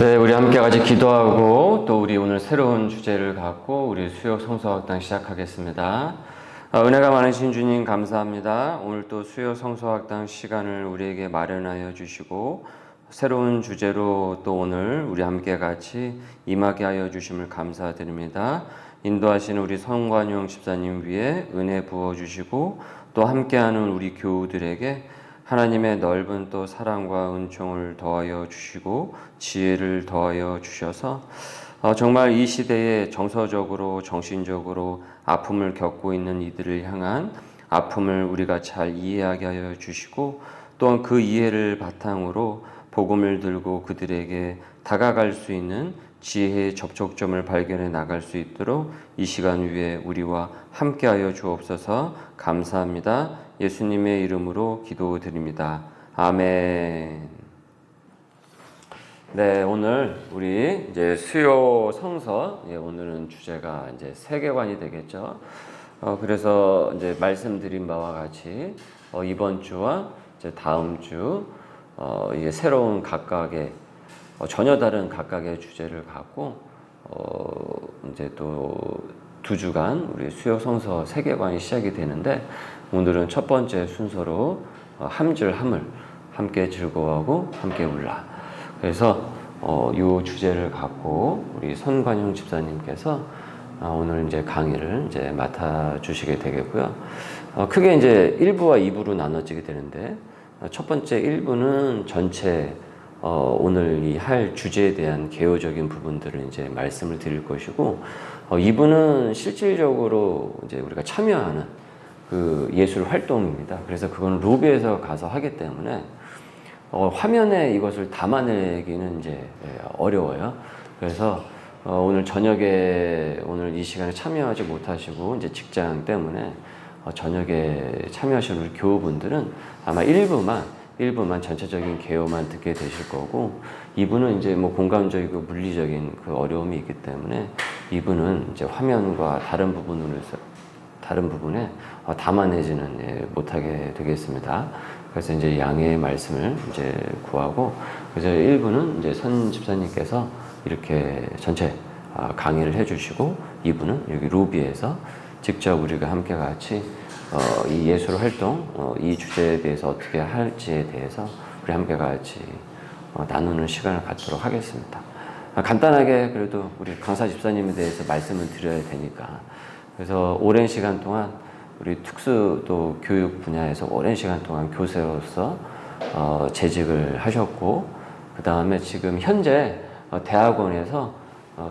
네, 우리 함께 같이 기도하고 또 우리 오늘 새로운 주제를 갖고 우리 수요 성서학당 시작하겠습니다. 은혜가 많으신 주님 감사합니다. 오늘 또 수요 성서학당 시간을 우리에게 마련하여 주시고 새로운 주제로 또 오늘 우리 함께 같이 임하게 하여 주심을 감사드립니다. 인도하시는 우리 성관용 집사님 위에 은혜 부어주시고 또 함께하는 우리 교우들에게 하나님의 넓은 또 사랑과 은총을 더하여 주시고 지혜를 더하여 주셔서 정말 이 시대에 정서적으로 정신적으로 아픔을 겪고 있는 이들을 향한 아픔을 우리가 잘 이해하게 하여 주시고 또한 그 이해를 바탕으로 복음을 들고 그들에게 다가갈 수 있는 지혜의 접촉점을 발견해 나갈 수 있도록 이 시간 위에 우리와 함께하여 주옵소서. 감사합니다. 예수님의 이름으로 기도드립니다. 아멘. 네, 오늘 우리 이제 수요 성서, 오늘은 주제가 이제 세계관이 되겠죠. 그래서 이제 말씀드린 바와 같이 이번 주와 이제 다음 주 이게 새로운 각각의 전혀 다른 각각의 주제를 갖고 이제 또 두 주간 우리 수요 성서 세계관이 시작이 되는데 오늘은 첫 번째 순서로 함을 함께 즐거워하고 함께 울라. 그래서 이 주제를 갖고 우리 선관용 집사님께서 오늘 이제 강의를 이제 맡아 주시게 되겠고요. 크게 이제 1부와 2부로 나눠지게 되는데 첫 번째 1부는 전체 오늘 이 할 주제에 대한 개요적인 부분들을 이제 말씀을 드릴 것이고 2부는 실질적으로 이제 우리가 참여하는 그 예술 활동입니다. 그래서 그건 로비에서 가서 하기 때문에 화면에 이것을 담아내기는 이제 어려워요. 그래서 오늘 저녁에 오늘 이 시간에 참여하지 못하시고 이제 직장 때문에 저녁에 참여하실 우리 교우분들은 아마 1부만 전체적인 개요만 듣게 되실 거고 2부는 이제 뭐 공감적이고 물리적인 그 어려움이 있기 때문에 2부는 이제 화면과 다른 부분에 담아내지는 못하게 되겠습니다. 그래서 이제 양해의 말씀을 이제 구하고 그래서 1부는 이제 선 집사님께서 이렇게 전체 강의를 해주시고 2부는 여기 로비에서 직접 우리가 함께 같이 이 예술 활동, 이 주제에 대해서 어떻게 할지에 대해서 우리 함께 같이 나누는 시간을 갖도록 하겠습니다. 간단하게 그래도 우리 강사 집사님에 대해서 말씀을 드려야 되니까 그래서 오랜 시간 동안 우리 특수 또 교육 분야에서 오랜 시간 동안 교사로서 재직을 하셨고 그 다음에 지금 현재 대학원에서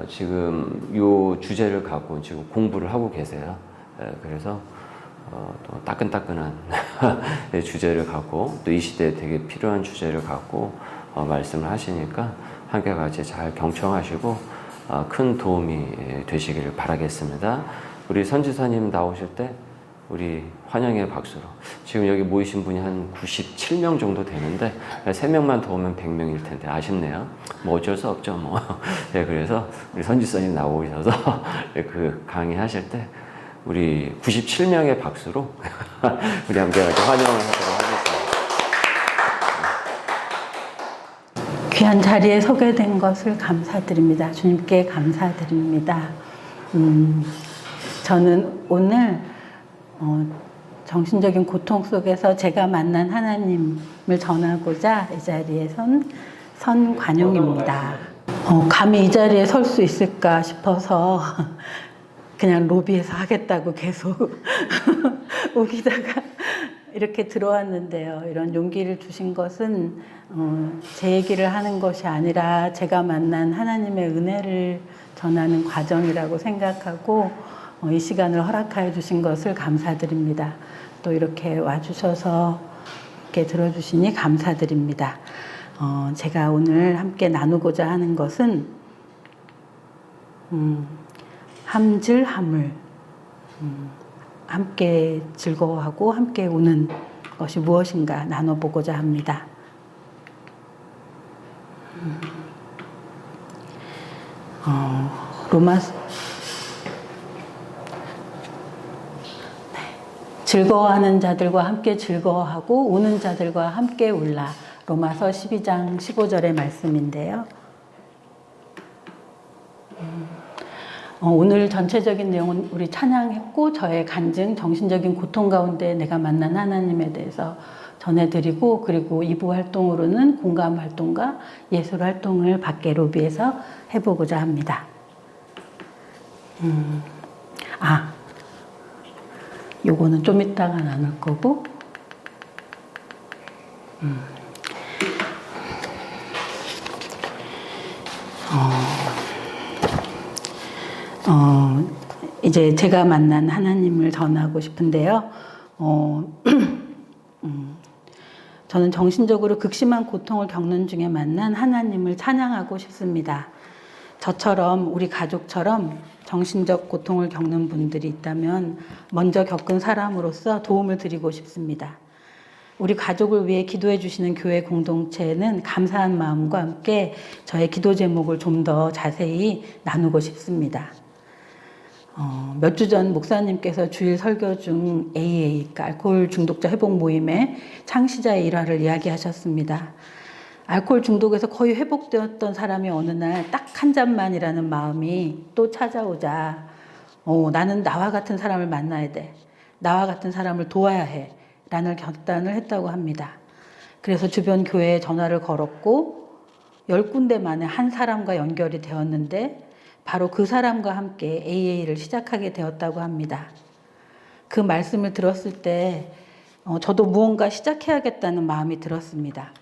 지금 이 주제를 갖고 지금 공부를 하고 계세요. 그래서 또 따끈따끈한 주제를 갖고 또 이 시대에 되게 필요한 주제를 갖고 말씀을 하시니까 함께 같이 잘 경청하시고 큰 도움이 되시기를 바라겠습니다. 우리 선지사님 나오실 때 우리 환영의 박수로 지금 여기 모이신 분이 한 97명 정도 되는데 3명만 더 오면 100명일 텐데 아쉽네요. 뭐 어쩔 수 없죠 뭐. 네, 그래서 우리 선지사님 나오셔서 그 강의하실 때 우리 97명의 박수로 우리 함께 같이 환영을 하도록 하겠습니다. 귀한 자리에 서게 된 것을 감사드립니다. 주님께 감사드립니다. 저는 오늘 정신적인 고통 속에서 제가 만난 하나님을 전하고자 이 자리에 선 선관용입니다. 감히 이 자리에 설 수 있을까 싶어서 그냥 로비에서 하겠다고 계속 우기다가 이렇게 들어왔는데요. 이런 용기를 주신 것은 제 얘기를 하는 것이 아니라 제가 만난 하나님의 은혜를 전하는 과정이라고 생각하고 이 시간을 허락하여 주신 것을 감사드립니다. 또 이렇게 와주셔서 이렇게 들어주시니 감사드립니다. 제가 오늘 함께 나누고자 하는 것은 함을 함께 즐거워하고 함께 우는 것이 무엇인가 나눠보고자 합니다. 즐거워하는 자들과 함께 즐거워하고 우는 자들과 함께 울라. 로마서 12장 15절의 말씀인데요. 오늘 전체적인 내용은 우리 찬양했고 저의 간증, 정신적인 고통 가운데 내가 만난 하나님에 대해서 전해드리고 그리고 2부 활동으로는 공감 활동과 예술 활동을 밖에 로비에서 해보고자 합니다. 요거는 좀 이따가 나눌 거고 이제 제가 만난 하나님을 전하고 싶은데요. 저는 정신적으로 극심한 고통을 겪는 중에 만난 하나님을 찬양하고 싶습니다. 저처럼 우리 가족처럼 정신적 고통을 겪는 분들이 있다면 먼저 겪은 사람으로서 도움을 드리고 싶습니다. 우리 가족을 위해 기도해 주시는 교회 공동체는 감사한 마음과 함께 저의 기도 제목을 좀 더 자세히 나누고 싶습니다. 몇 주 전 목사님께서 주일 설교 중 AA, 그러니까 알코올 중독자 회복 모임의 창시자의 일화를 이야기하셨습니다. 알코올 중독에서 거의 회복되었던 사람이 어느 날 딱 한 잔만이라는 마음이 또 찾아오자 나는 나와 같은 사람을 만나야 돼. 나와 같은 사람을 도와야 해. 라는 결단을 했다고 합니다. 그래서 주변 교회에 전화를 걸었고 10군데 만에 한 사람과 연결이 되었는데 바로 그 사람과 함께 AA를 시작하게 되었다고 합니다. 그 말씀을 들었을 때 저도 무언가 시작해야겠다는 마음이 들었습니다.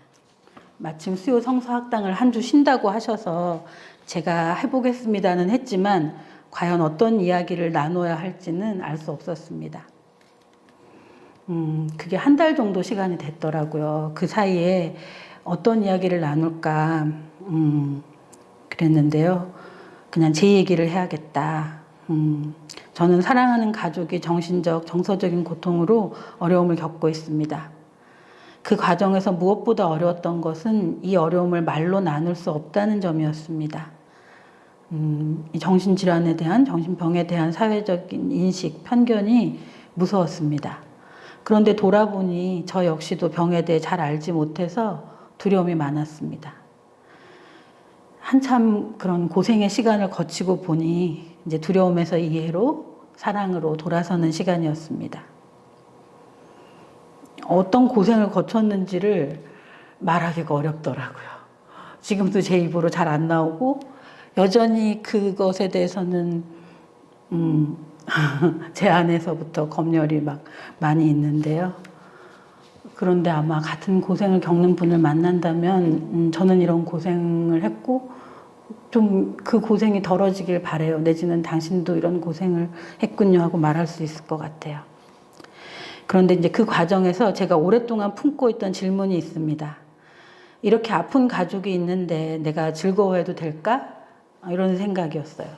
마침 수요 성서학당을 한 주 쉰다고 하셔서 제가 해보겠습니다는 했지만 과연 어떤 이야기를 나눠야 할지는 알 수 없었습니다. 그게 한 달 정도 시간이 됐더라고요. 그 사이에 어떤 이야기를 나눌까 그랬는데요. 그냥 제 얘기를 해야겠다. 저는 사랑하는 가족이 정신적, 정서적인 고통으로 어려움을 겪고 있습니다. 그 과정에서 무엇보다 어려웠던 것은 이 어려움을 말로 나눌 수 없다는 점이었습니다. 이 정신질환에 대한, 정신병에 대한 사회적인 인식, 편견이 무서웠습니다. 그런데 돌아보니 저 역시도 병에 대해 잘 알지 못해서 두려움이 많았습니다. 한참 그런 고생의 시간을 거치고 보니 이제 두려움에서 이해로, 사랑으로 돌아서는 시간이었습니다. 어떤 고생을 거쳤는지를 말하기가 어렵더라고요. 지금도 제 입으로 잘 안 나오고 여전히 그것에 대해서는 제 안에서부터 검열이 막 많이 있는데요. 그런데 아마 같은 고생을 겪는 분을 만난다면 저는 이런 고생을 했고 좀 그 고생이 덜어지길 바래요. 내지는 당신도 이런 고생을 했군요 하고 말할 수 있을 것 같아요. 그런데 이제 그 과정에서 제가 오랫동안 품고 있던 질문이 있습니다. 이렇게 아픈 가족이 있는데 내가 즐거워해도 될까? 이런 생각이었어요.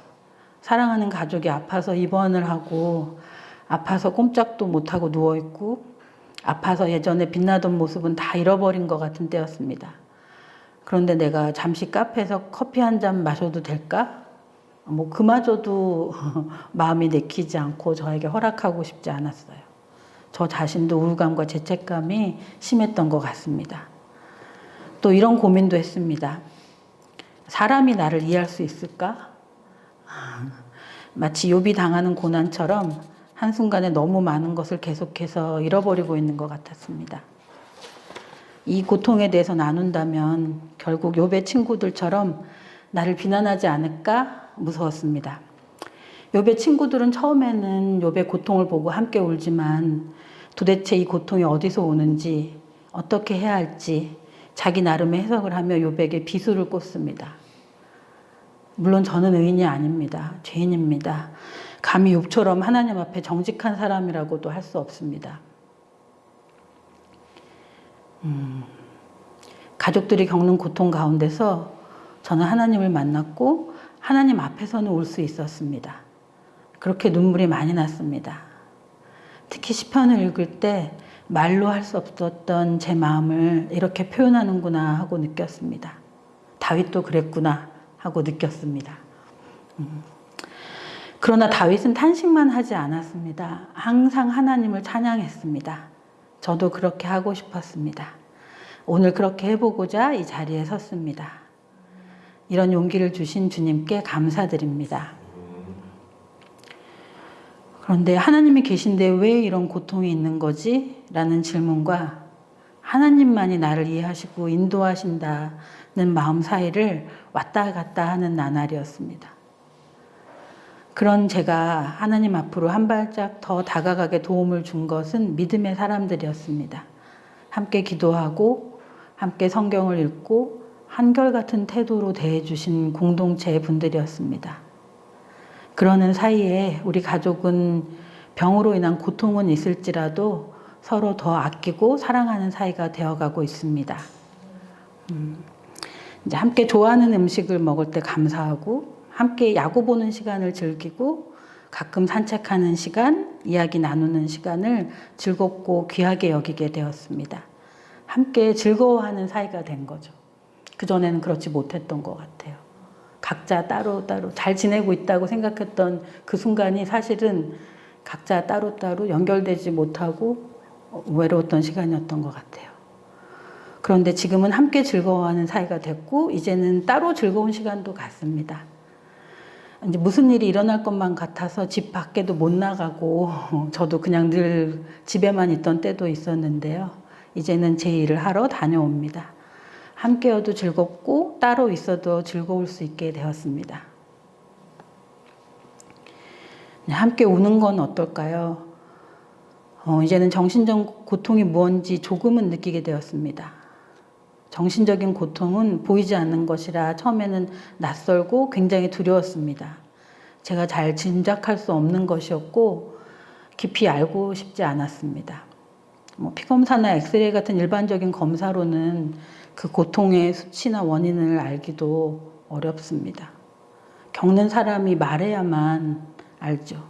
사랑하는 가족이 아파서 입원을 하고 아파서 꼼짝도 못하고 누워있고 아파서 예전에 빛나던 모습은 다 잃어버린 것 같은 때였습니다. 그런데 내가 잠시 카페에서 커피 한 잔 마셔도 될까? 그마저도 마음이 내키지 않고 저에게 허락하고 싶지 않았어요. 저 자신도 우울감과 죄책감이 심했던 것 같습니다. 또 이런 고민도 했습니다. 사람이 나를 이해할 수 있을까? 마치 욥이 당하는 고난처럼 한순간에 너무 많은 것을 계속해서 잃어버리고 있는 것 같았습니다. 이 고통에 대해서 나눈다면 결국 욥의 친구들처럼 나를 비난하지 않을까 무서웠습니다. 욥의 친구들은 처음에는 욥의 고통을 보고 함께 울지만 도대체 이 고통이 어디서 오는지 어떻게 해야 할지 자기 나름의 해석을 하며 욥에게 비수를 꽂습니다. 물론 저는 의인이 아닙니다. 죄인입니다. 감히 욥처럼 하나님 앞에 정직한 사람이라고도 할 수 없습니다. 가족들이 겪는 고통 가운데서 저는 하나님을 만났고 하나님 앞에서는 울 수 있었습니다. 그렇게 눈물이 많이 났습니다. 특히 시편을 읽을 때 말로 할 수 없었던 제 마음을 이렇게 표현하는구나 하고 느꼈습니다. 다윗도 그랬구나 하고 느꼈습니다. 그러나 다윗은 탄식만 하지 않았습니다. 항상 하나님을 찬양했습니다. 저도 그렇게 하고 싶었습니다. 오늘 그렇게 해보고자 이 자리에 섰습니다. 이런 용기를 주신 주님께 감사드립니다. 그런데 하나님이 계신데 왜 이런 고통이 있는 거지? 라는 질문과 하나님만이 나를 이해하시고 인도하신다는 마음 사이를 왔다 갔다 하는 나날이었습니다. 그런 제가 하나님 앞으로 한 발짝 더 다가가게 도움을 준 것은 믿음의 사람들이었습니다. 함께 기도하고 함께 성경을 읽고 한결같은 태도로 대해주신 공동체 분들이었습니다. 그러는 사이에 우리 가족은 병으로 인한 고통은 있을지라도 서로 더 아끼고 사랑하는 사이가 되어가고 있습니다. 이제 함께 좋아하는 음식을 먹을 때 감사하고 함께 야구 보는 시간을 즐기고 가끔 산책하는 시간, 이야기 나누는 시간을 즐겁고 귀하게 여기게 되었습니다. 함께 즐거워하는 사이가 된 거죠. 그전에는 그렇지 못했던 것 같아요. 각자 따로따로 잘 지내고 있다고 생각했던 그 순간이 사실은 각자 따로따로 연결되지 못하고 외로웠던 시간이었던 것 같아요. 그런데 지금은 함께 즐거워하는 사이가 됐고 이제는 따로 즐거운 시간도 갖습니다. 이제 무슨 일이 일어날 것만 같아서 집 밖에도 못 나가고 저도 그냥 늘 집에만 있던 때도 있었는데요. 이제는 제 일을 하러 다녀옵니다. 함께여도 즐겁고 따로 있어도 즐거울 수 있게 되었습니다. 함께 우는 건 어떨까요? 이제는 정신적 고통이 무언지 조금은 느끼게 되었습니다. 정신적인 고통은 보이지 않는 것이라 처음에는 낯설고 굉장히 두려웠습니다. 제가 잘 짐작할 수 없는 것이었고 깊이 알고 싶지 않았습니다. 피검사나 엑스레이 같은 일반적인 검사로는 그 고통의 수치나 원인을 알기도 어렵습니다. 겪는 사람이 말해야만 알죠.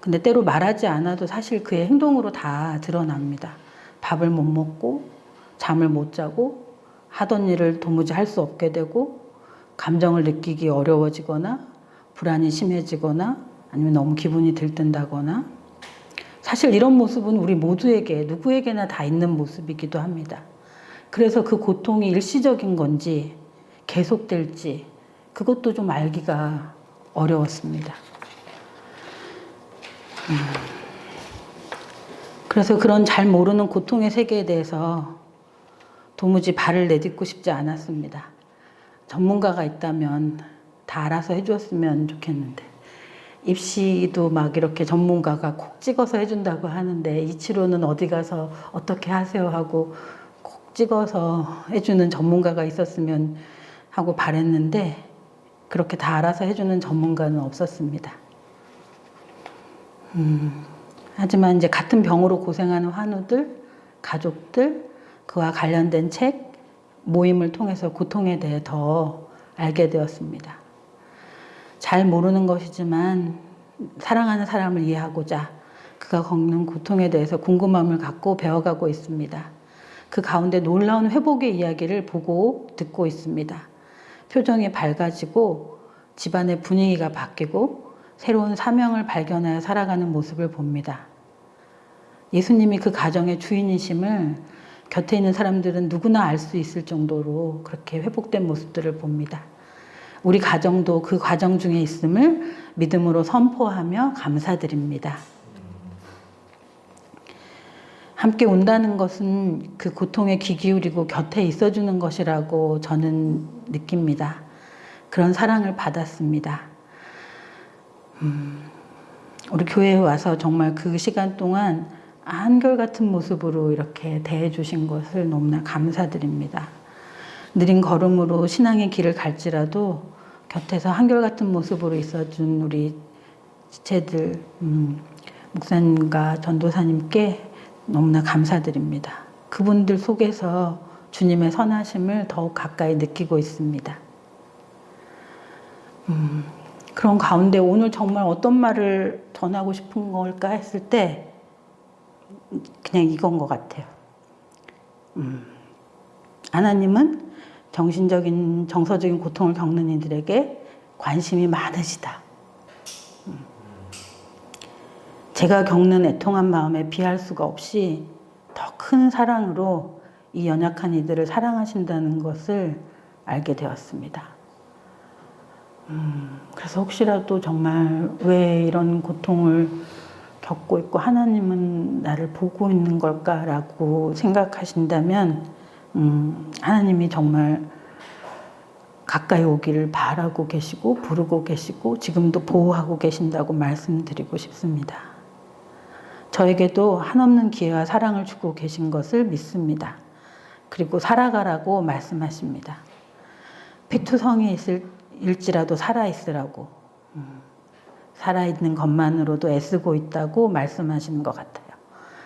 근데 때로 말하지 않아도 사실 그의 행동으로 다 드러납니다. 밥을 못 먹고 잠을 못 자고 하던 일을 도무지 할 수 없게 되고 감정을 느끼기 어려워지거나 불안이 심해지거나 아니면 너무 기분이 들뜬다거나 사실 이런 모습은 우리 모두에게 누구에게나 다 있는 모습이기도 합니다. 그래서 그 고통이 일시적인 건지 계속될지 그것도 좀 알기가 어려웠습니다. 그래서 그런 잘 모르는 고통의 세계에 대해서 도무지 발을 내딛고 싶지 않았습니다. 전문가가 있다면 다 알아서 해주었으면 좋겠는데 입시도 막 이렇게 전문가가 콕 찍어서 해준다고 하는데 이 치료는 어디 가서 어떻게 하세요 하고 콕 찍어서 해주는 전문가가 있었으면 하고 바랬는데 그렇게 다 알아서 해주는 전문가는 없었습니다. 하지만 이제 같은 병으로 고생하는 환우들, 가족들, 그와 관련된 책, 모임을 통해서 고통에 대해 더 알게 되었습니다. 잘 모르는 것이지만 사랑하는 사람을 이해하고자 그가 겪는 고통에 대해서 궁금함을 갖고 배워가고 있습니다. 그 가운데 놀라운 회복의 이야기를 보고 듣고 있습니다. 표정이 밝아지고 집안의 분위기가 바뀌고 새로운 사명을 발견하여 살아가는 모습을 봅니다. 예수님이 그 가정의 주인이심을 곁에 있는 사람들은 누구나 알 수 있을 정도로 그렇게 회복된 모습들을 봅니다. 우리 가정도 그 과정 중에 있음을 믿음으로 선포하며 감사드립니다. 함께 운다는 것은 그 고통에 귀 기울이고 곁에 있어주는 것이라고 저는 느낍니다. 그런 사랑을 받았습니다. 우리 교회에 와서 정말 그 시간 동안 한결같은 모습으로 이렇게 대해주신 것을 너무나 감사드립니다. 느린 걸음으로 신앙의 길을 갈지라도 곁에서 한결같은 모습으로 있어준 우리 지체들, 목사님과 전도사님께 너무나 감사드립니다. 그분들 속에서 주님의 선하심을 더욱 가까이 느끼고 있습니다. 그런 가운데 오늘 정말 어떤 말을 전하고 싶은 걸까 했을 때 그냥 이건 것 같아요. 하나님은 정신적인, 정서적인 고통을 겪는 이들에게 관심이 많으시다. 제가 겪는 애통한 마음에 비할 수가 없이 더 큰 사랑으로 이 연약한 이들을 사랑하신다는 것을 알게 되었습니다. 그래서 혹시라도 정말 왜 이런 고통을 겪고 있고 하나님은 나를 보고 있는 걸까라고 생각하신다면 하나님이 정말 가까이 오기를 바라고 계시고 부르고 계시고 지금도 보호하고 계신다고 말씀드리고 싶습니다. 저에게도 한없는 기회와 사랑을 주고 계신 것을 믿습니다. 그리고 살아가라고 말씀하십니다. 피투성이 일지라도 살아있으라고, 살아있는 것만으로도 애쓰고 있다고 말씀하시는 것 같아요.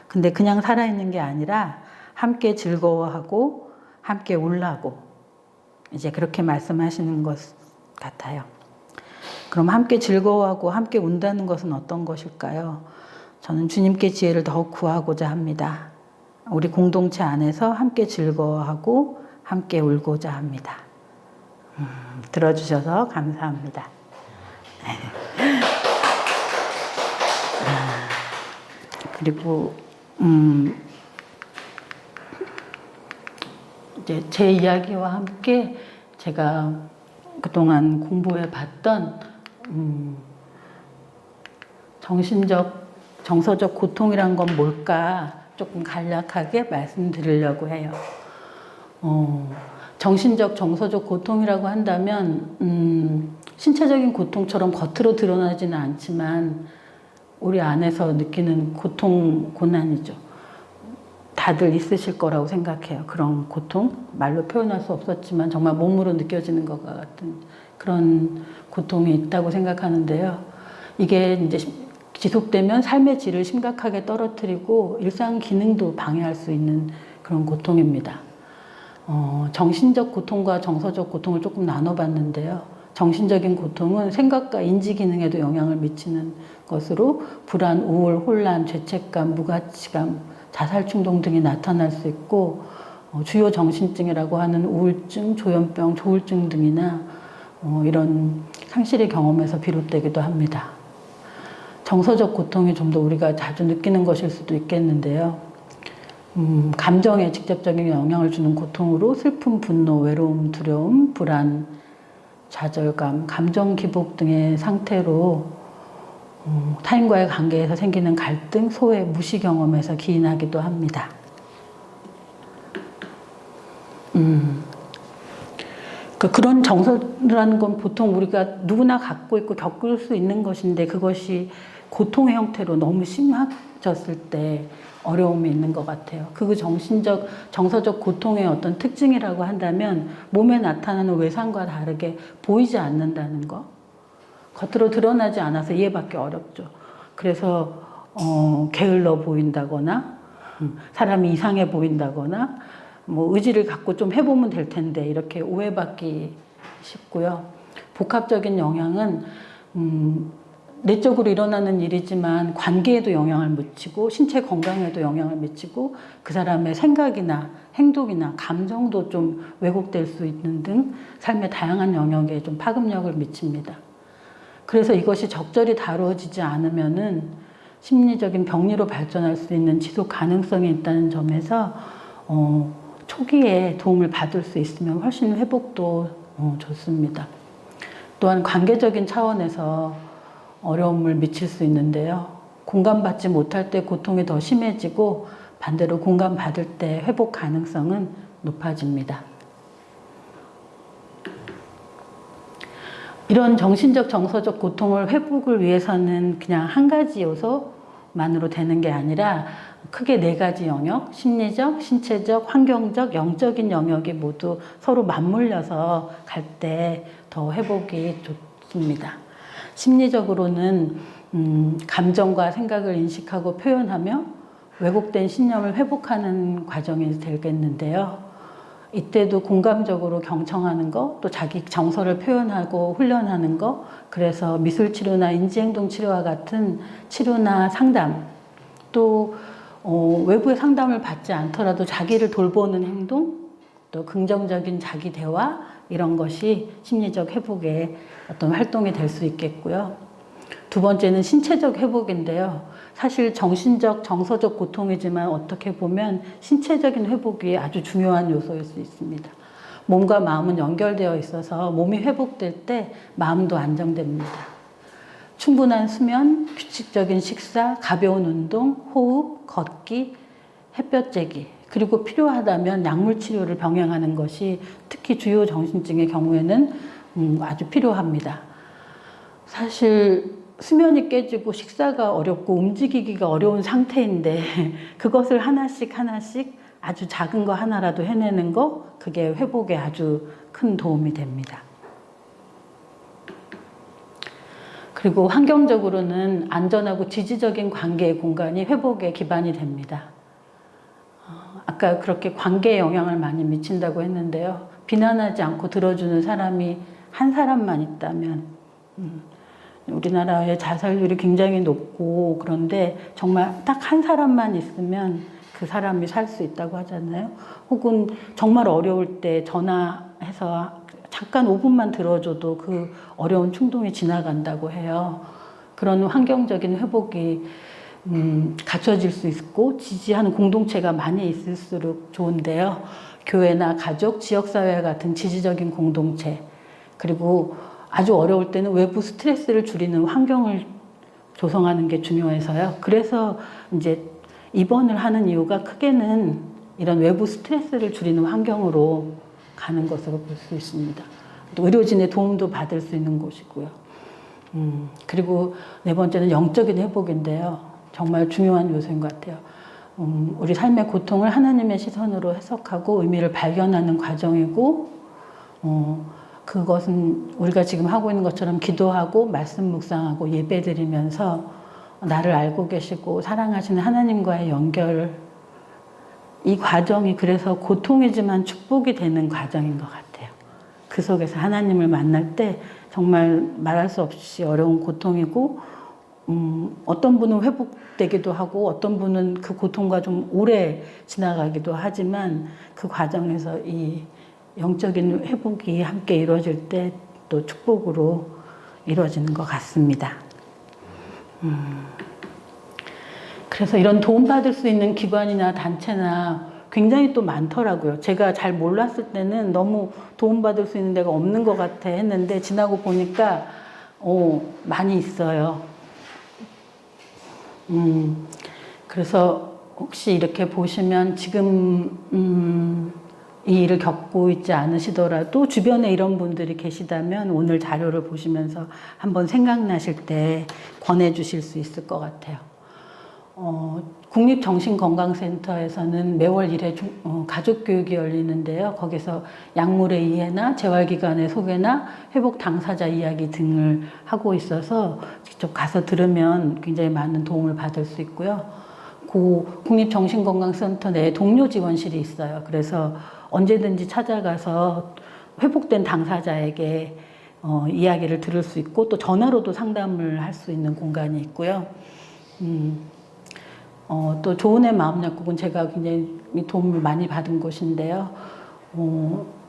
근데 그냥 살아있는 게 아니라 함께 즐거워하고 함께 울라고 이제 그렇게 말씀하시는 것 같아요. 그럼 함께 즐거워하고 함께 운다는 것은 어떤 것일까요? 저는 주님께 지혜를 더 구하고자 합니다. 우리 공동체 안에서 함께 즐거워하고 함께 울고자 합니다. 들어주셔서 감사합니다. 그리고 이제 제 이야기와 함께 제가 그동안 공부해 봤던 정서적 고통이란 건 뭘까 조금 간략하게 말씀드리려고 해요. 정신적, 정서적 고통이라고 한다면 신체적인 고통처럼 겉으로 드러나지는 않지만 우리 안에서 느끼는 고통, 고난이죠. 다들 있으실 거라고 생각해요. 그런 고통, 말로 표현할 수 없었지만 정말 몸으로 느껴지는 것과 같은 그런 고통이 있다고 생각하는데요. 이게 이제 지속되면 삶의 질을 심각하게 떨어뜨리고 일상 기능도 방해할 수 있는 그런 고통입니다. 정신적 고통과 정서적 고통을 조금 나눠봤는데요. 정신적인 고통은 생각과 인지 기능에도 영향을 미치는 것으로 불안, 우울, 혼란, 죄책감, 무가치감, 자살 충동 등이 나타날 수 있고 주요 정신증이라고 하는 우울증, 조현병, 조울증 등이나 이런 상실의 경험에서 비롯되기도 합니다. 정서적 고통이 좀 더 우리가 자주 느끼는 것일 수도 있겠는데요. 감정에 직접적인 영향을 주는 고통으로 슬픔, 분노, 외로움, 두려움, 불안, 좌절감, 감정 기복 등의 상태로 타인과의 관계에서 생기는 갈등, 소외, 무시 경험에서 기인하기도 합니다. 그런 정서라는 건 보통 우리가 누구나 갖고 있고 겪을 수 있는 것인데 그것이 고통의 형태로 너무 심해졌을 때 어려움이 있는 것 같아요. 그 정신적, 정서적 고통의 어떤 특징이라고 한다면 몸에 나타나는 외상과 다르게 보이지 않는다는 거. 겉으로 드러나지 않아서 이해받기 어렵죠. 그래서 게을러 보인다거나 사람이 이상해 보인다거나 뭐 의지를 갖고 좀 해보면 될 텐데 이렇게 오해받기 쉽고요. 복합적인 영향은 내적으로 일어나는 일이지만 관계에도 영향을 미치고 신체 건강에도 영향을 미치고 그 사람의 생각이나 행동이나 감정도 좀 왜곡될 수 있는 등 삶의 다양한 영역에 좀 파급력을 미칩니다. 그래서 이것이 적절히 다루어지지 않으면은 심리적인 병리로 발전할 수 있는 지속 가능성이 있다는 점에서 초기에 도움을 받을 수 있으면 훨씬 회복도 좋습니다. 또한 관계적인 차원에서 어려움을 미칠 수 있는데요. 공감받지 못할 때 고통이 더 심해지고 반대로 공감받을 때 회복 가능성은 높아집니다. 이런 정신적, 정서적 고통을 회복을 위해서는 그냥 한 가지 요소만으로 되는 게 아니라 크게 4가지 영역, 심리적, 신체적, 환경적, 영적인 영역이 모두 서로 맞물려서 갈 때 더 회복이 좋습니다. 심리적으로는 감정과 생각을 인식하고 표현하며 왜곡된 신념을 회복하는 과정이 되겠는데요. 이때도 공감적으로 경청하는 거, 또 자기 정서를 표현하고 훈련하는 거, 그래서 미술치료나 인지행동치료와 같은 치료나 상담, 또 외부의 상담을 받지 않더라도 자기를 돌보는 행동, 또 긍정적인 자기 대화, 이런 것이 심리적 회복의 어떤 활동이 될 수 있겠고요. 2번째는 신체적 회복인데요. 사실 정신적, 정서적 고통이지만 어떻게 보면 신체적인 회복이 아주 중요한 요소일 수 있습니다. 몸과 마음은 연결되어 있어서 몸이 회복될 때 마음도 안정됩니다. 충분한 수면, 규칙적인 식사, 가벼운 운동, 호흡, 걷기, 햇볕 쬐기, 그리고 필요하다면 약물 치료를 병행하는 것이 특히 주요 정신증의 경우에는 아주 필요합니다. 사실 수면이 깨지고 식사가 어렵고 움직이기가 어려운 상태인데 그것을 하나씩 아주 작은 거 하나라도 해내는 거, 그게 회복에 아주 큰 도움이 됩니다. 그리고 환경적으로는 안전하고 지지적인 관계의 공간이 회복의 기반이 됩니다. 아까 그렇게 관계에 영향을 많이 미친다고 했는데요. 비난하지 않고 들어주는 사람이 한 사람만 있다면, 우리나라의 자살률이 굉장히 높고, 그런데 정말 딱 한 사람만 있으면 그 사람이 살 수 있다고 하잖아요. 혹은 정말 어려울 때 전화해서 잠깐 5분만 들어줘도 그 어려운 충동이 지나간다고 해요. 그런 환경적인 회복이 갖춰질 수 있고 지지하는 공동체가 많이 있을수록 좋은데요. 교회나 가족, 지역사회 같은 지지적인 공동체, 그리고 아주 어려울 때는 외부 스트레스를 줄이는 환경을 조성하는 게 중요해서요. 그래서 이제 입원을 하는 이유가 크게는 이런 외부 스트레스를 줄이는 환경으로 가는 것으로 볼 수 있습니다. 또 의료진의 도움도 받을 수 있는 곳이고요. 그리고 네 번째는 영적인 회복인데요. 정말 중요한 요소인 것 같아요. 우리 삶의 고통을 하나님의 시선으로 해석하고 의미를 발견하는 과정이고, 그것은 우리가 지금 하고 있는 것처럼 기도하고 말씀 묵상하고 예배드리면서 나를 알고 계시고 사랑하시는 하나님과의 연결, 이 과정이 그래서 고통이지만 축복이 되는 과정인 것 같아요. 그 속에서 하나님을 만날 때 정말 말할 수 없이 어려운 고통이고, 어떤 분은 회복되기도 하고 어떤 분은 그 고통과 좀 오래 지나가기도 하지만, 그 과정에서 이 영적인 회복이 함께 이루어질 때 또 축복으로 이루어지는 것 같습니다. 그래서 이런 도움받을 수 있는 기관이나 단체나 굉장히 또 많더라고요. 제가 잘 몰랐을 때는 너무 도움받을 수 있는 데가 없는 것 같아 했는데 지나고 보니까 많이 있어요. 그래서 혹시 이렇게 보시면 지금 이 일을 겪고 있지 않으시더라도 주변에 이런 분들이 계시다면 오늘 자료를 보시면서 한번 생각나실 때 권해 주실 수 있을 것 같아요. 국립정신건강센터에서는 매월 1회 가족교육이 열리는데요. 거기서 약물의 이해나 재활기관의 소개나 회복 당사자 이야기 등을 하고 있어서 직접 가서 들으면 굉장히 많은 도움을 받을 수 있고요. 국립정신건강센터 내에 동료 지원실이 있어요. 그래서 언제든지 찾아가서 회복된 당사자에게 이야기를 들을 수 있고 또 전화로도 상담을 할 수 있는 공간이 있고요. 또 좋은의 마음약국은 제가 굉장히 도움을 많이 받은 곳인데요.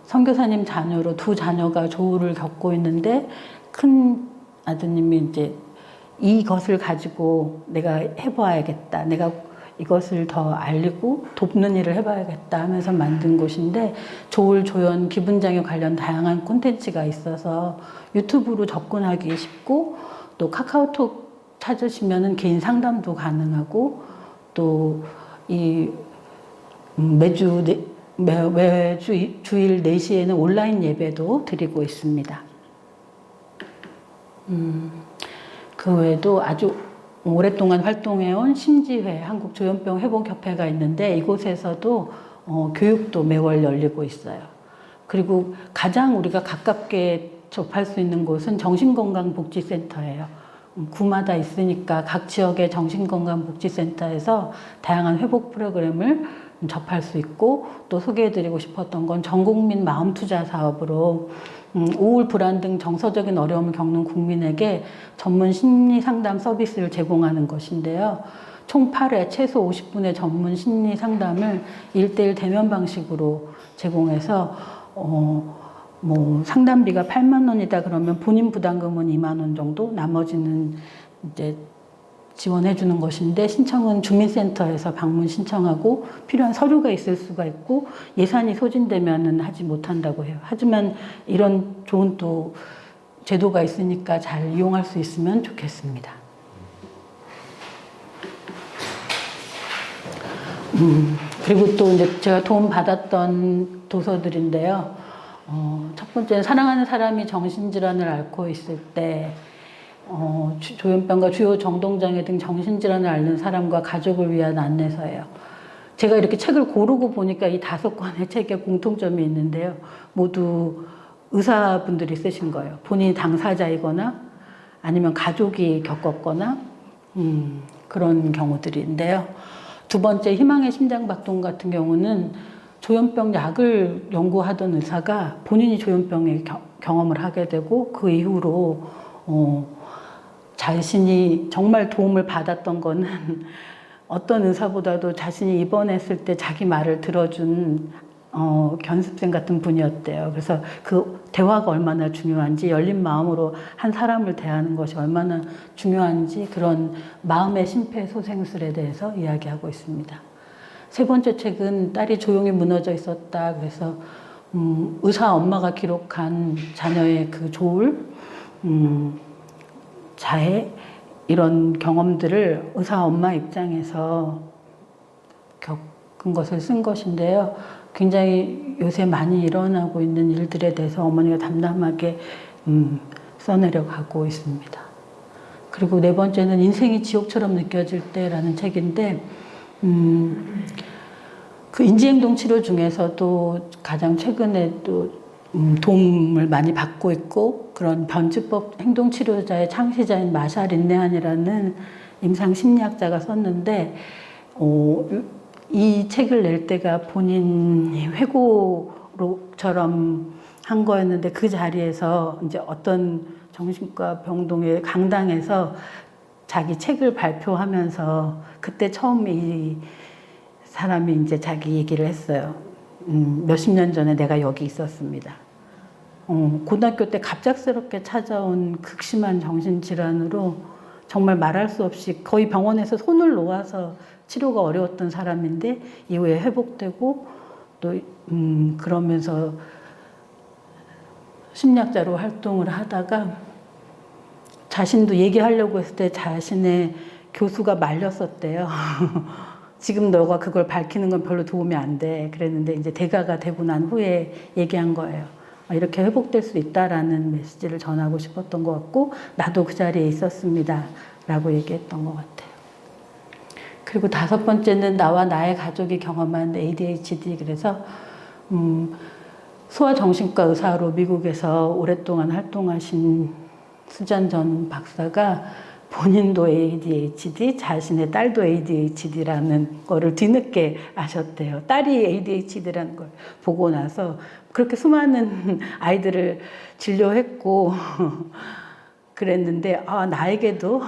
선교사님 자녀로 두 자녀가 조울을 겪고 있는데 큰 아드님이 이제 이것을 가지고 내가 해봐야겠다. 내가 이것을 더 알리고 돕는 일을 해봐야겠다 하면서 만든 곳인데, 조울, 조연, 기분장애 관련 다양한 콘텐츠가 있어서 유튜브로 접근하기 쉽고, 또 카카오톡 찾으시면은 개인 상담도 가능하고, 또 이 매주 주일 4시에는 온라인 예배도 드리고 있습니다. 그 외에도 아주 오랫동안 활동해온 심지회, 한국조현병 회복협회가 있는데 이곳에서도 교육도 매월 열리고 있어요. 그리고 가장 우리가 가깝게 접할 수 있는 곳은 정신건강복지센터예요. 구마다 있으니까 각 지역의 정신건강복지센터에서 다양한 회복 프로그램을 접할 수 있고, 또 소개해드리고 싶었던 건 전국민 마음투자 사업으로 우울, 불안 등 정서적인 어려움을 겪는 국민에게 전문 심리 상담 서비스를 제공하는 것인데요. 총 8회 최소 50분의 전문 심리 상담을 1:1 대면 방식으로 제공해서 상담비가 8만 원이다 그러면 본인 부담금은 2만 원 정도, 나머지는 이제 지원해 주는 것인데, 신청은 주민센터에서 방문 신청하고 필요한 서류가 있을 수가 있고 예산이 소진되면은 하지 못한다고 해요. 하지만 이런 좋은 또 제도가 있으니까 잘 이용할 수 있으면 좋겠습니다. 그리고 또 이제 제가 도움 받았던 도서들인데요. 첫 번째는 사랑하는 사람이 정신질환을 앓고 있을 때 조현병과 주요 정동장애 등 정신질환을 앓는 사람과 가족을 위한 안내서예요. 제가 이렇게 책을 고르고 보니까 이 5권의 책에 공통점이 있는데요. 모두 의사분들이 쓰신 거예요. 본인이 당사자이거나 아니면 가족이 겪었거나 그런 경우들인데요. 두 번째 희망의 심장박동 같은 경우는 조현병 약을 연구하던 의사가 본인이 조현병의 경험을 하게 되고 그 이후로 자신이 정말 도움을 받았던 거는 어떤 의사보다도 자신이 입원했을 때 자기 말을 들어준 견습생 같은 분이었대요. 그래서 그 대화가 얼마나 중요한지, 열린 마음으로 한 사람을 대하는 것이 얼마나 중요한지 그런 마음의 심폐소생술에 대해서 이야기하고 있습니다. 세 번째 책은 딸이 조용히 무너져 있었다. 그래서 의사 엄마가 기록한 자녀의 그 조울, 자해 이런 경험들을 의사 엄마 입장에서 겪은 것을 쓴 것인데요. 굉장히 요새 많이 일어나고 있는 일들에 대해서 어머니가 담담하게 써내려가고 있습니다. 그리고 네 번째는 인생이 지옥처럼 느껴질 때라는 책인데 그 인지행동 치료 중에서도 가장 최근에 또 도움을 많이 받고 있고 그런 변주법 행동치료자의 창시자인 마샬 린네한이라는 임상 심리학자가 썼는데 이 책을 낼 때가 본인이 회고로처럼 한 거였는데 그 자리에서 이제 어떤 정신과 병동의 강당에서 자기 책을 발표하면서 그때 처음 이 사람이 이제 자기 얘기를 했어요. 몇십 년 전에 내가 여기 있었습니다. 고등학교 때 갑작스럽게 찾아온 극심한 정신질환으로 정말 말할 수 없이 거의 병원에서 손을 놓아서 치료가 어려웠던 사람인데 이후에 회복되고 또 그러면서 심리학자로 활동을 하다가 자신도 얘기하려고 했을 때 자신의 교수가 말렸었대요. 지금 너가 그걸 밝히는 건 별로 도움이 안 돼. 그랬는데 이제 대가가 되고 난 후에 얘기한 거예요. 이렇게 회복될 수 있다라는 메시지를 전하고 싶었던 것 같고 나도 그 자리에 있었습니다. 라고 얘기했던 것 같아요. 그리고 다섯 번째는 나와 나의 가족이 경험한 ADHD. 그래서 소아정신과 의사로 미국에서 오랫동안 활동하신 수잔 전 박사가 본인도 ADHD, 자신의 딸도 ADHD라는 거를 뒤늦게 아셨대요. 딸이 ADHD라는 걸 보고 나서 그렇게 수많은 아이들을 진료했고 그랬는데 나에게도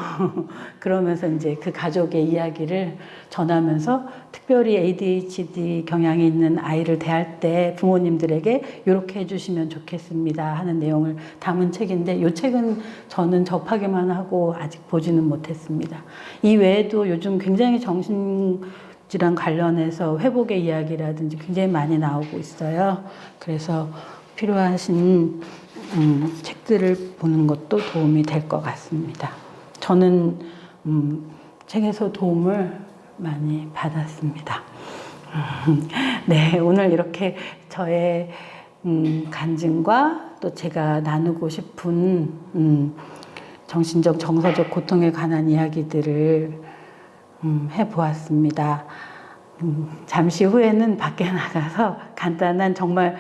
그러면서 이제 그 가족의 이야기를 전하면서 특별히 ADHD 경향이 있는 아이를 대할 때 부모님들에게 이렇게 해주시면 좋겠습니다 하는 내용을 담은 책인데 이 책은 저는 접하기만 하고 아직 보지는 못했습니다. 이 외에도 요즘 굉장히 정신질환 관련해서 회복의 이야기라든지 굉장히 많이 나오고 있어요. 그래서 필요하신 책들을 보는 것도 도움이 될 것 같습니다. 저는 책에서 도움을 많이 받았습니다. 네, 오늘 이렇게 저의 간증과 또 제가 나누고 싶은 정신적, 정서적 고통에 관한 이야기들을 해보았습니다. 잠시 후에는 밖에 나가서 간단한 정말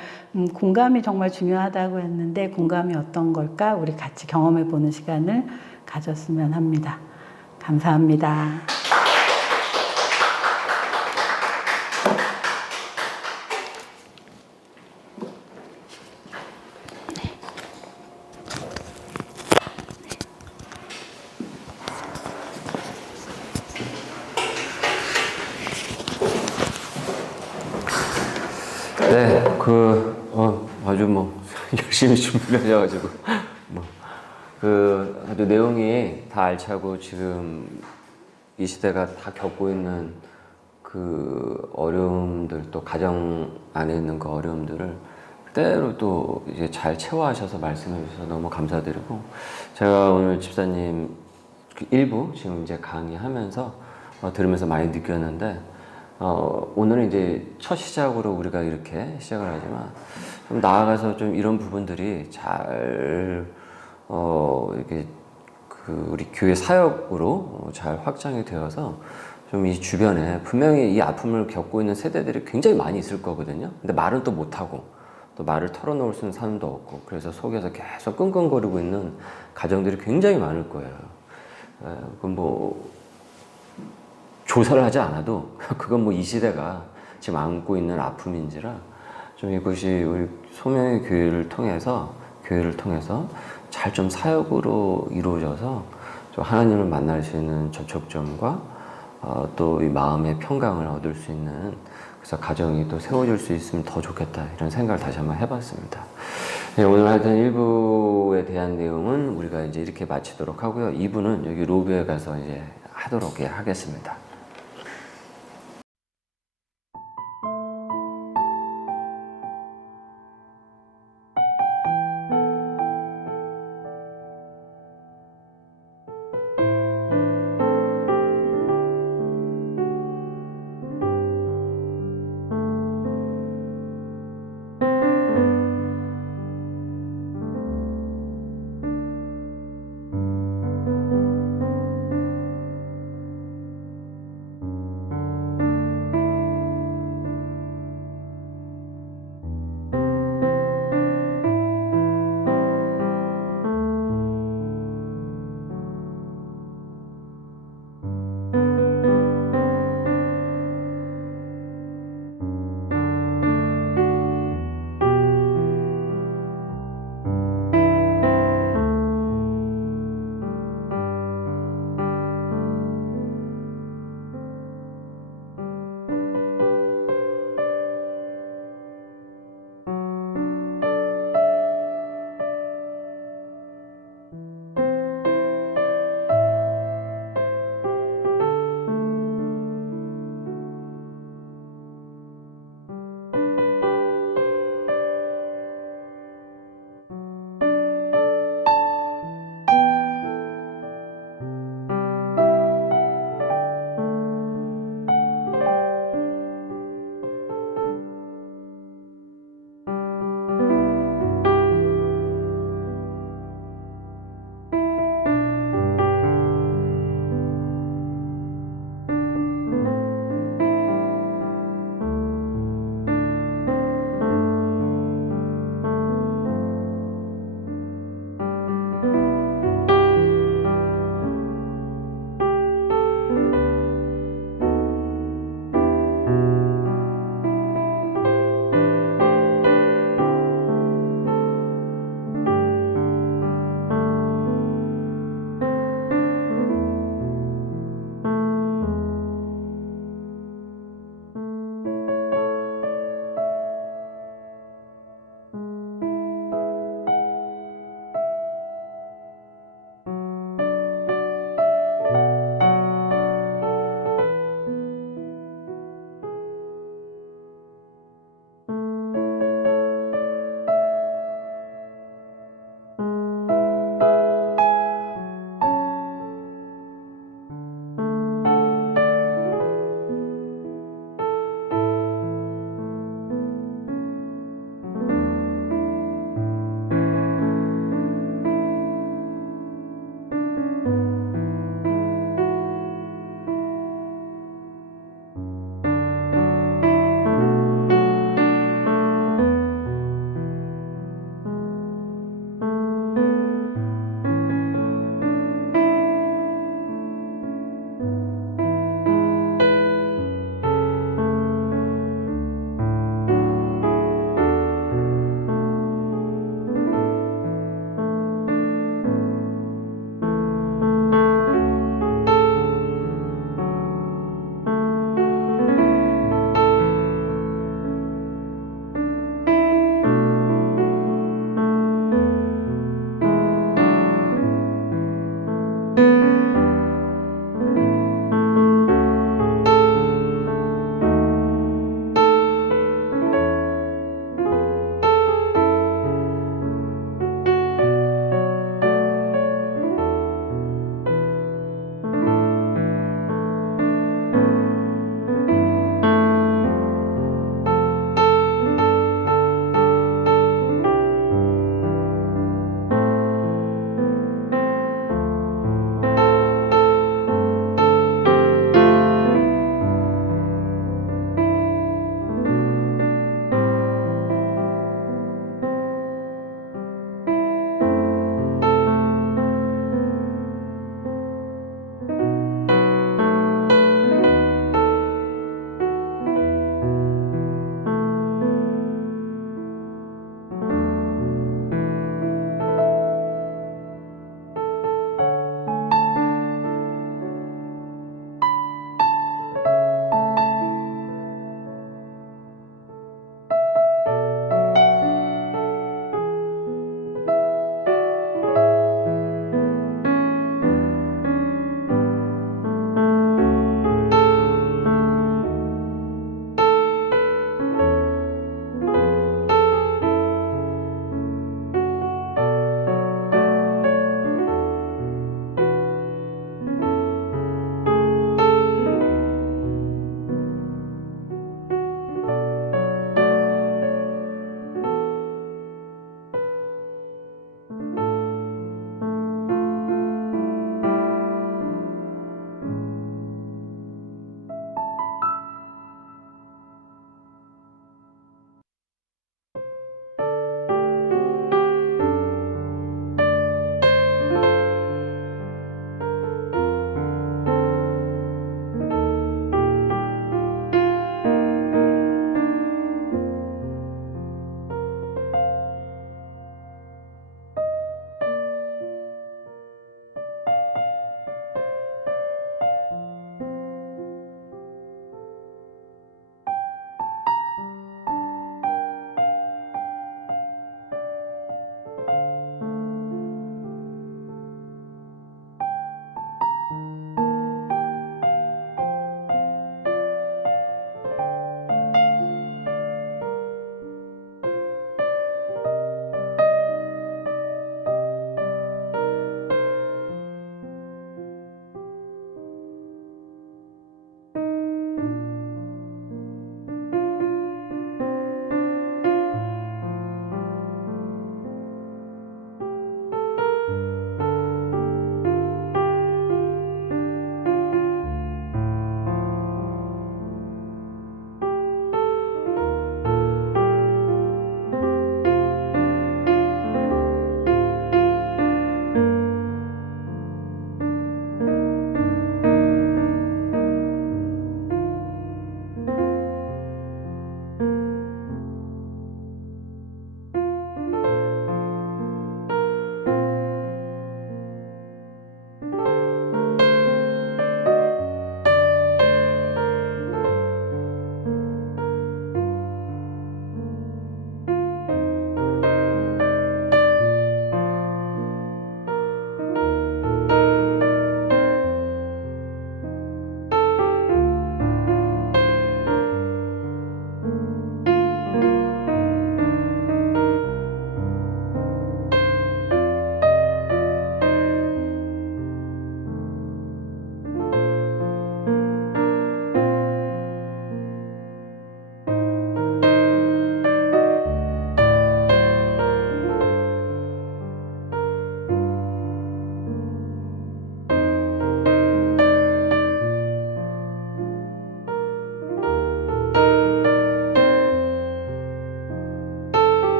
공감이 정말 중요하다고 했는데 공감이 어떤 걸까 우리 같이 경험해 보는 시간을 가졌으면 합니다. 감사합니다. 네, 아주 열심히 준비하셔가지고, 아주 내용이 다 알차고 지금 이 시대가 다 겪고 있는 그 어려움들, 또 가정 안에 있는 그 어려움들을 때로 또 이제 잘 체화하셔서 말씀해 주셔서 너무 감사드리고, 제가 오늘 집사님 그 일부 지금 이제 강의하면서 들으면서 많이 느꼈는데, 오늘은 이제 첫 시작으로 우리가 이렇게 시작을 하지만 좀 나아가서 좀 이런 부분들이 잘 이렇게 그 우리 교회 사역으로 잘 확장이 되어서 좀 이 주변에 분명히 이 아픔을 겪고 있는 세대들이 굉장히 많이 있을 거거든요. 근데 말은 또 못하고 또 말을 털어놓을 수 있는 사람도 없고, 그래서 속에서 계속 끙끙거리고 있는 가정들이 굉장히 많을 거예요. 그건 뭐 조사를 하지 않아도 그건 뭐 이 시대가 지금 안고 있는 아픔인지라, 좀 이것이 우리 소명의 교회를 통해서 잘 좀 사역으로 이루어져서 좀 하나님을 만날 수 있는 접촉점과 또 이 마음의 평강을 얻을 수 있는, 그래서 가정이 또 세워질 수 있으면 더 좋겠다, 이런 생각을 다시 한번 해봤습니다. 네, 오늘 하여튼 1부에 대한 내용은 우리가 이제 이렇게 마치도록 하고요. 2부는 여기 로비에 가서 이제 하도록 하겠습니다.